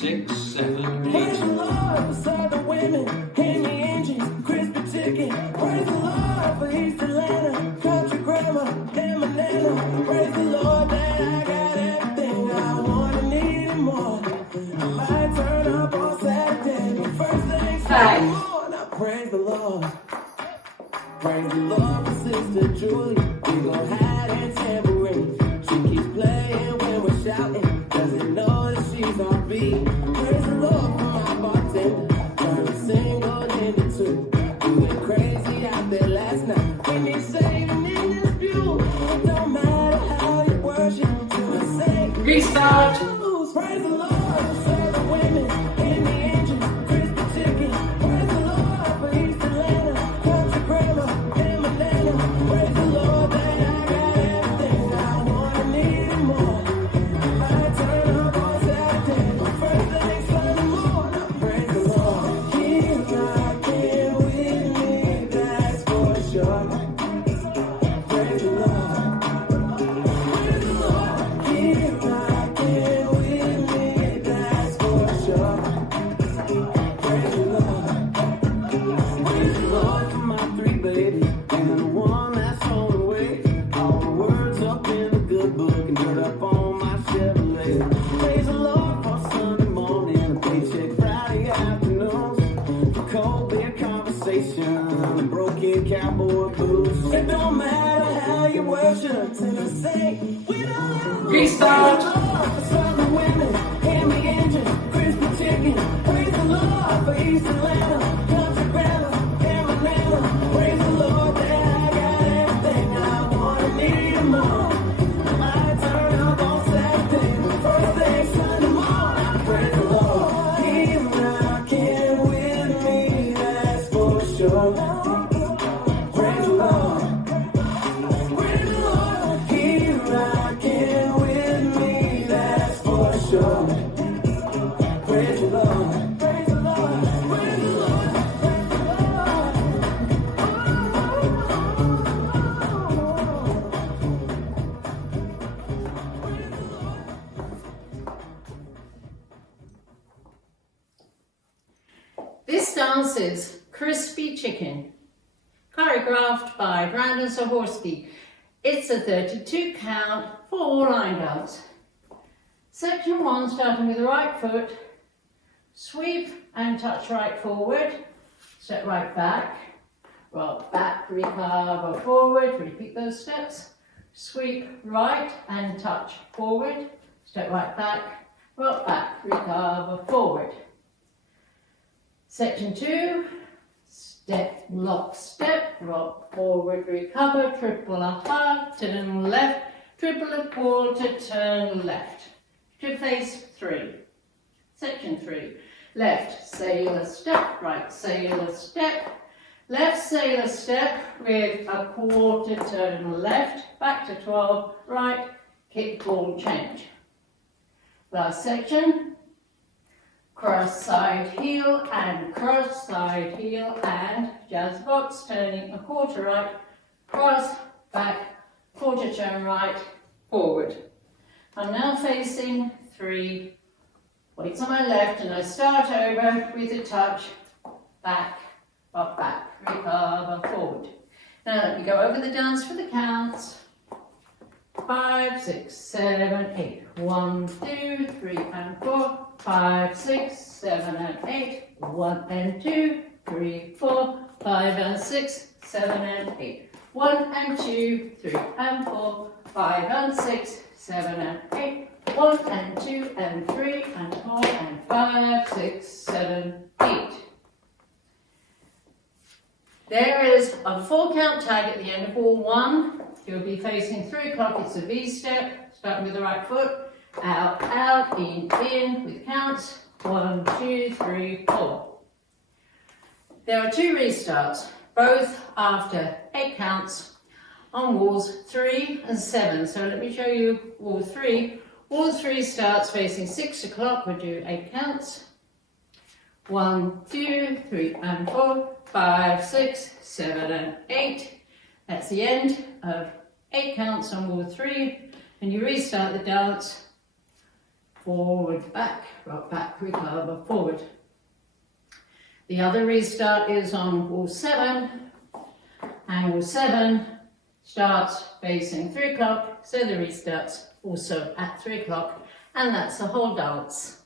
6, 7, 8. Praise the Lord for Southern women in the engines, crispy chicken. Praise the Lord for East Atlanta, country grandma, and banana. Praise the Lord that I got everything I want and need and more. I might turn up on Saturday, but first things Sunday morning. I praise the Lord. Praise the Lord for Sister Julie. We gon' hide and tambourine. She keeps playing when we're shouting. Doesn't know that she's on beat. Praise the Lord for my bartender. Turned a single into two. We went crazy out there last night. We need saving in this view. It don't matter how you worship. To the same. Restart. Praise the Lord for Southern women in the engine, crispy chicken. Praise the Lord for East Atlanta, country grandma, and banana. Praise the Lord that I got everything I want and need and more. I might turn up on Saturday, but first thing Sunday morning. I praise the Lord. He's rocking with me, that's for sure. Praise the Lord. Praise the Lord. He's rocking with me, that's for sure. Praise the Lord. Praise the Lord for my three babies and the one that's on the way. All the words up in the good book and dirt up on my Chevrolet. Praise the Lord for Sunday morning, a paycheck Friday afternoons, for cold beer conversation and broken cowboy boots. It don't matter how you worship to the saint. We don't Restart. for Southern women in the engine, crispy chicken. Praise the Lord for East Atlanta, country grandma, and banana. Praise the Lord that I got everything I want and need and more. I might turn up on Saturday, but first thing Sunday morning. I praise the Lord. He's rocking with me, that's for sure. Praise the Lord. Praise the Lord. He's rocking with me, that's for sure. Praise the Lord. Praise the Lord. Praise the Lord. This dance is Crispy Chicken, choreographed by Brandon Sahorsky. It's a 32 count, 4-line dance. Section 1, starting with the right foot, sweep and touch right forward, step right back, rock back, recover forward, repeat those steps, sweep right and touch forward, step right back, rock back, recover forward. Section 2, step, lock, step, rock forward, recover, triple a hug, turn left, triple a quarter, turn left. To phase 3. Section 3, left sailor step, right sailor step, left sailor step with a quarter turn left, back to 12, right, kick, ball, change. Last section, cross side heel and cross side heel and jazz box, turning a quarter right, cross, back, quarter turn right, forward. I'm now facing 3, weights on my left, and I start over with a touch, back, up, back, recover, forward. Now let me go over the dance for the counts. 5, 6, 7, 8. 1, 2, 3, and 4. 5, 6, 7, and 8. 1 and 2, 3, 4. 5 and 6, 7 and 8. 1 and 2, 3 and 4. 5 and 6, 7 and 8. 1 and 2 and 3 and 4 and 5, 6, 7, 8. There is a 4-count tag at the end of wall 1. You'll be facing 3 o'clock. It's a V step, starting with the right foot. Out, out, in with counts. 1, 2, 3, 4. There are 2 restarts, both after 8 counts on walls 3 and 7. So let me show you wall 3. Wall 3 starts facing 6 o'clock. We'll do 8 counts. 1, 2, 3, and 4, 5, 6, 7, and 8. That's the end of 8 counts on wall 3, and you restart the dance forward, back, rock back, recover, forward. The other restart is on wall 7, and wall 7 starts facing 3 o'clock, so the restart's also at 3 o'clock, and that's the whole dance.